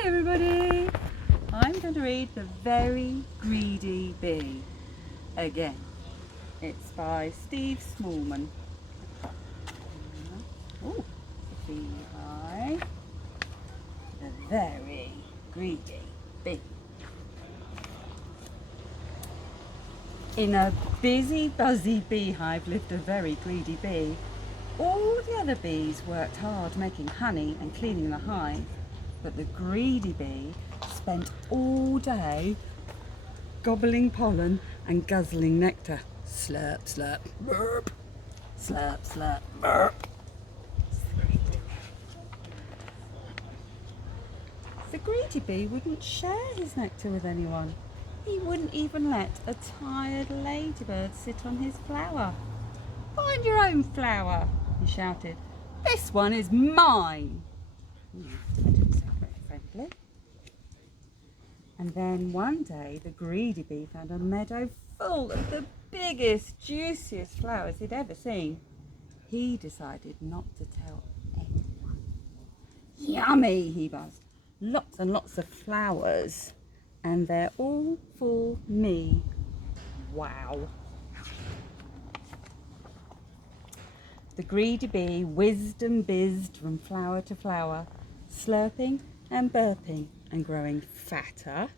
Hi everybody! I'm going to read The Very Greedy Bee again. It's by Steve Smallman. Oh, by The Very Greedy Bee. In a busy, buzzy beehive lived a very greedy bee. All the other bees worked hard making honey and cleaning the hive, but the greedy bee spent all day gobbling pollen and guzzling nectar. Slurp, slurp, burp. Slurp, slurp, burp. The greedy bee wouldn't share his nectar with anyone. He wouldn't even let a tired ladybird sit on his flower. "Find your own flower," he shouted. "This one is mine." I didn't say very friendly. And then one day the greedy bee found a meadow full of the biggest, juiciest flowers he'd ever seen. He decided not to tell anyone. "Yummy," he buzzed. "Lots and lots of flowers. And they're all for me. Wow." The greedy bee whizzed and bizzed from flower to flower, slurping and burping and growing fatter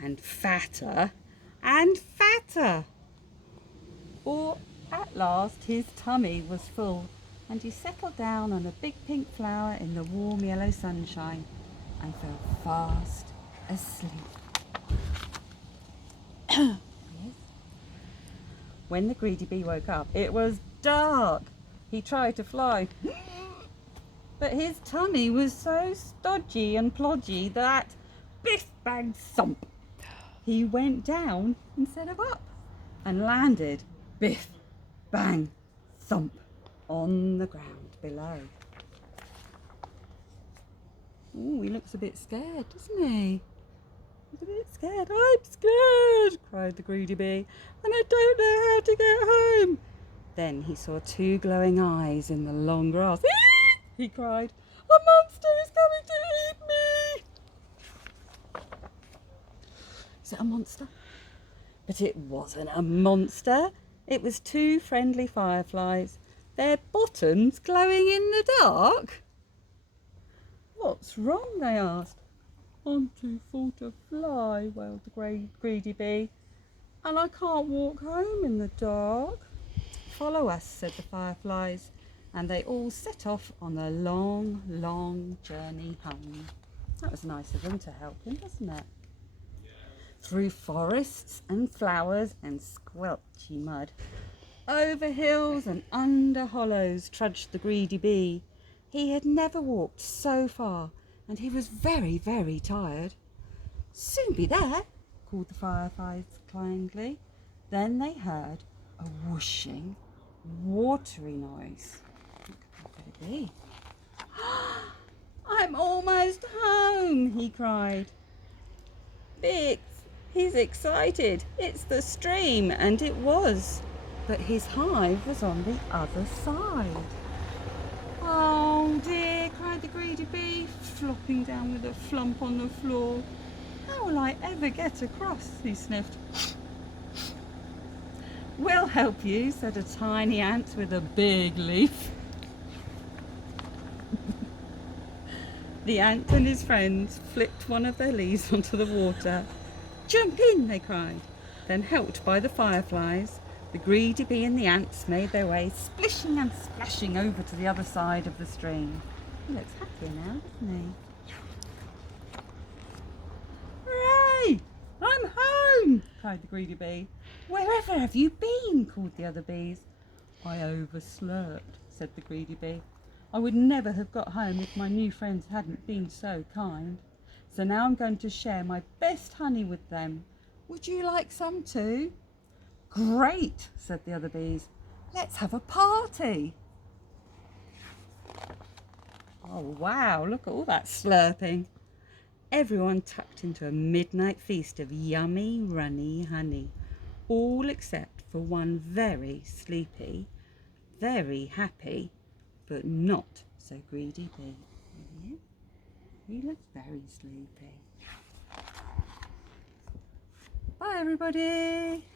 and fatter and fatter. Or at last his tummy was full and he settled down on a big pink flower in the warm yellow sunshine and fell fast asleep. When the greedy bee woke up, it was dark. He tried to fly, but his tummy was so stodgy and plodgy that biff, bang, thump, he went down instead of up and landed biff, bang, thump on the ground below. Oh, he looks a bit scared, doesn't he? He's a bit scared. "I'm scared," cried the greedy bee, "and I don't know how to get home." Then he saw two glowing eyes in the long grass. "Eek!" he cried. "A monster is coming to eat me." Is it a monster? But it wasn't a monster. It was two friendly fireflies, their bottoms glowing in the dark. "What's wrong?" they asked. "I'm too full to fly," wailed the greedy bee, "and I can't walk home in the dark." "Follow us," said the fireflies, and they all set off on a long, long journey home. That was nice of them to help him, wasn't it? Through forests and flowers and squelchy mud, over hills and under hollows trudged the greedy bee. He had never walked so far, and he was very, very tired. "Soon be there," called the fireflies kindly. Then they heard a whooshing, watery noise. What could it be? "I'm almost home," he cried. Bix, he's excited. "It's the stream," and it was. But his hive was on the other side. "Oh dear," cried the greedy bee, flopping down with a flump on the floor. "How will I ever get across?" he sniffed. "We'll help you," said a tiny ant with a big leaf. The ant and his friends flipped one of their leaves onto the water. "Jump in," they cried. Then, helped by the fireflies, the greedy bee and the ants made their way, splishing and splashing, over to the other side of the stream. He looks happier now, doesn't he? "Hooray! I'm home!" cried the greedy bee. "Wherever have you been?" called the other bees. "I overslurped," said the greedy bee. "I would never have got home if my new friends hadn't been so kind. So now I'm going to share my best honey with them. Would you like some too?" "Great," said the other bees. "Let's have a party." Oh wow, look at all that slurping. Everyone tucked into a midnight feast of yummy, runny honey, all except for one very sleepy, very happy, but not so greedy bee. He looks very sleepy. Bye everybody.